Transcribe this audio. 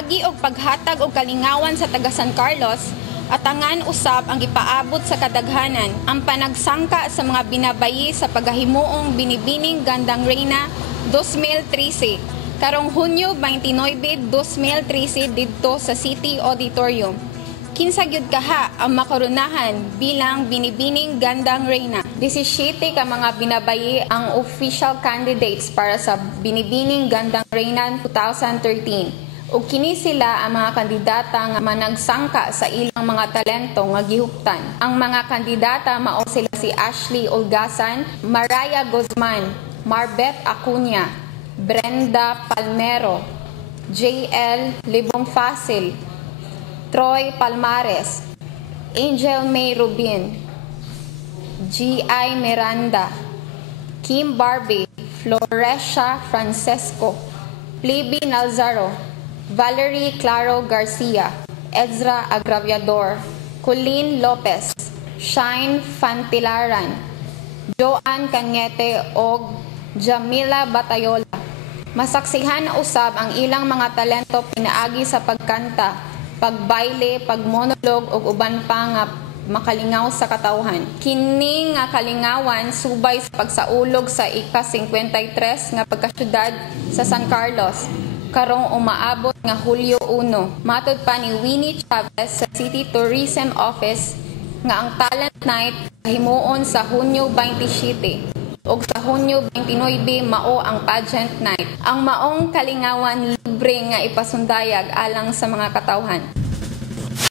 Pinaagi og paghatag og kalingawan sa taga San Carlos, atangan usab ang gipaabot sa kadaghanan ang panagsangka sa mga binabayi sa paghahimuong Binibining Gandang Reyna 2013 karong Hunyo 29, 2013 didto sa City Auditorium. Kinsa gyud kaha ang makaronahan bilang Binibining Gandang Reyna. 17 ka mga binabayi ang official candidates para sa Binibining Gandang Reyna 2013. Ug kini sila ang mga kandidata nga managsangka sa ilang mga talento nga gihuptan. Ang mga kandidata mao sila si Ashley Olgasan, Mariah Guzman, Marbet Acuña, Brenda Palmero, JL Libong Fasil, Troy Palmares, Angel May Rubin, G.I. Miranda, Kim Barbie, Florecia Francesco, Plibi Nalzaro, Valerie Claro Garcia, Ezra Agraviador, Colleen Lopez, Shine Fantilaran, Joan Cañete o Jamila Batayola. Masaksihan usab ang ilang mga talento pinaagi sa pagkanta, pagbayle, pagmonolog ug uban pa nga makalingaw sa katawhan. Kini nga kalingawan subay sa pagsaulog sa ika-53 nga pagkasyudad sa San Carlos karong umaabot nga Hulyo 1. Matud pa ni Winnie Chavez sa City Tourism Office nga ang Talent Night himuon sa Hunyo 27 ug sa Hunyo 29 mao ang Pageant Night. Ang maong kalingawan libre nga ipasundayag alang sa mga katawhan.